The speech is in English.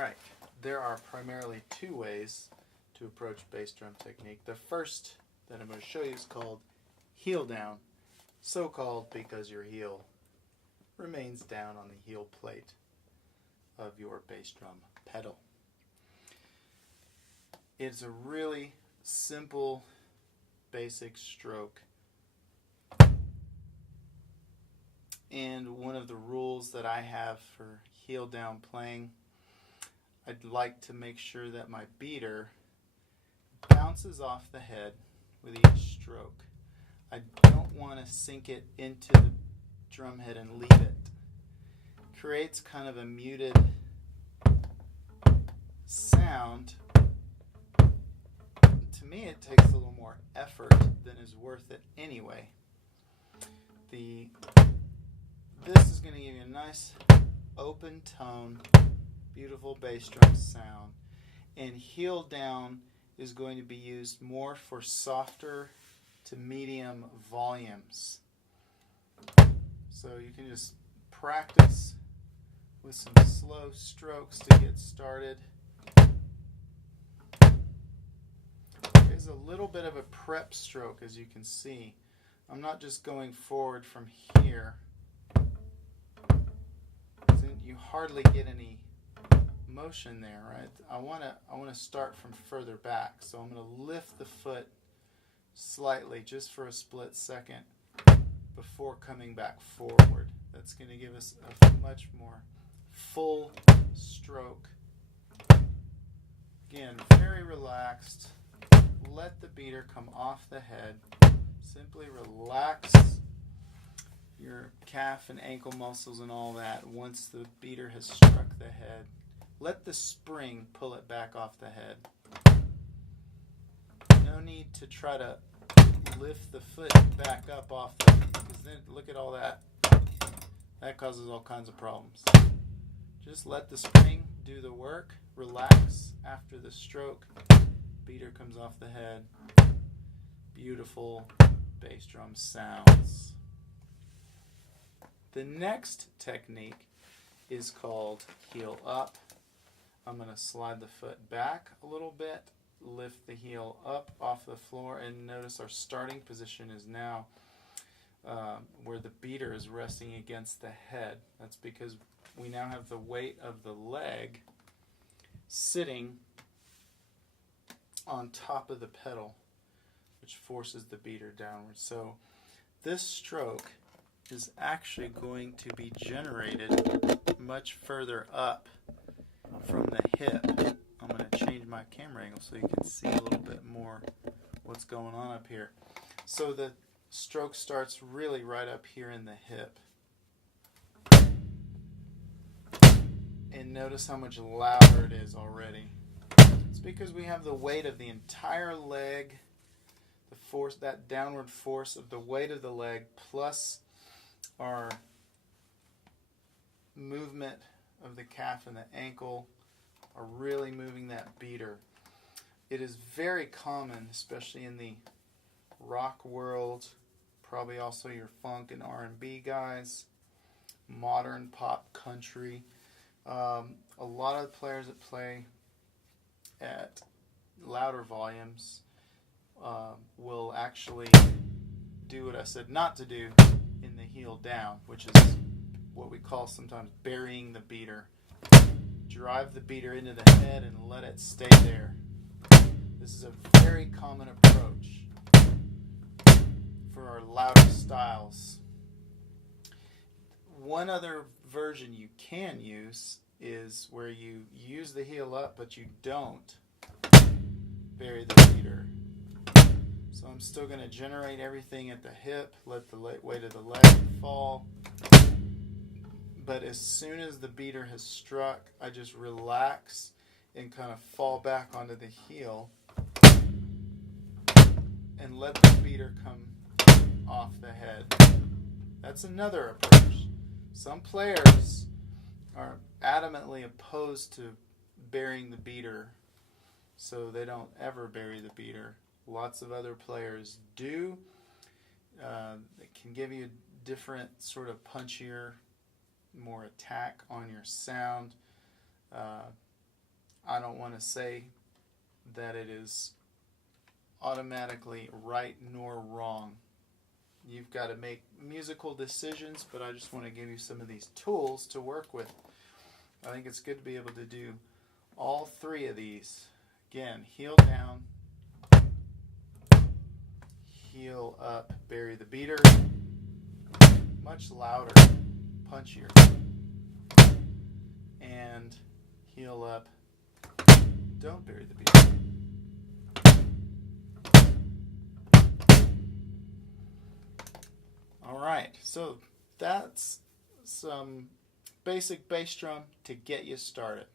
Alright, there are primarily two ways to approach bass drum technique. The first that I'm going to show you is called heel down, so called because your heel remains down on the heel plate of your bass drum pedal. It's a really simple, basic stroke. And one of the rules that I have for heel down playing, I'd like to make sure that my beater bounces off the head with each stroke. I don't want to sink it into the drum head and leave it. Creates kind of a muted sound. To me, it takes a little more effort than is worth it anyway. This is going to give you a nice open tone, beautiful bass drum sound. And heel down is going to be used more for softer to medium volumes. So you can just practice with some slow strokes to get started. There's a little bit of a prep stroke, as you can see. I'm not just going forward from here. You hardly get any motion there, right? I want to start from further back, so I'm going to lift the foot slightly just for a split second before coming back forward. That's going to give us a much more full stroke. Again, very relaxed. Let the beater come off the head. Simply relax your calf and ankle muscles and all that once the beater has struck the head. Let the spring pull it back off the head. No need to try to lift the foot back up off the head, because then look at all that. That causes all kinds of problems. Just let the spring do the work. Relax after the stroke. Beater comes off the head. Beautiful bass drum sounds. The next technique is called heel up. I'm going to slide the foot back a little bit, lift the heel up off the floor, and notice our starting position is now where the beater is resting against the head. That's because we now have the weight of the leg sitting on top of the pedal, which forces the beater downward. So this stroke is actually going to be generated much further up from the hip. I'm going to change my camera angle so you can see a little bit more what's going on up here. So the stroke starts really right up here in the hip. And notice how much louder it is already. It's because we have the weight of the entire leg, the force, that downward force of the weight of the leg, plus our movement of the calf and the ankle are really moving that beater. It is very common, especially in the rock world, probably also your funk and R&B guys, modern pop country. A lot of the players that play at louder volumes will actually do what I said not to do in the heel down, which is what we call sometimes burying the beater. Drive the beater into the head and let it stay there. This is a very common approach for our louder styles. One other version you can use is where you use the heel up but you don't bury the beater. So I'm still going to generate everything at the hip, let the weight of the leg fall. But as soon as the beater has struck, I just relax and kind of fall back onto the heel and let the beater come off the head. That's another approach. Some players are adamantly opposed to burying the beater, so they don't ever bury the beater. Lots of other players do. It can give you a different sort of punchier, more attack on your sound. I don't want to say that it is automatically right nor wrong. You've got to make musical decisions, but I just want to give you some of these tools to work with. I think it's good to be able to do all three of these. Again, heel down, heel up, bury the beater, much louder, punchier, and heel up, don't bury the beater. Alright, so that's some basic bass drum to get you started.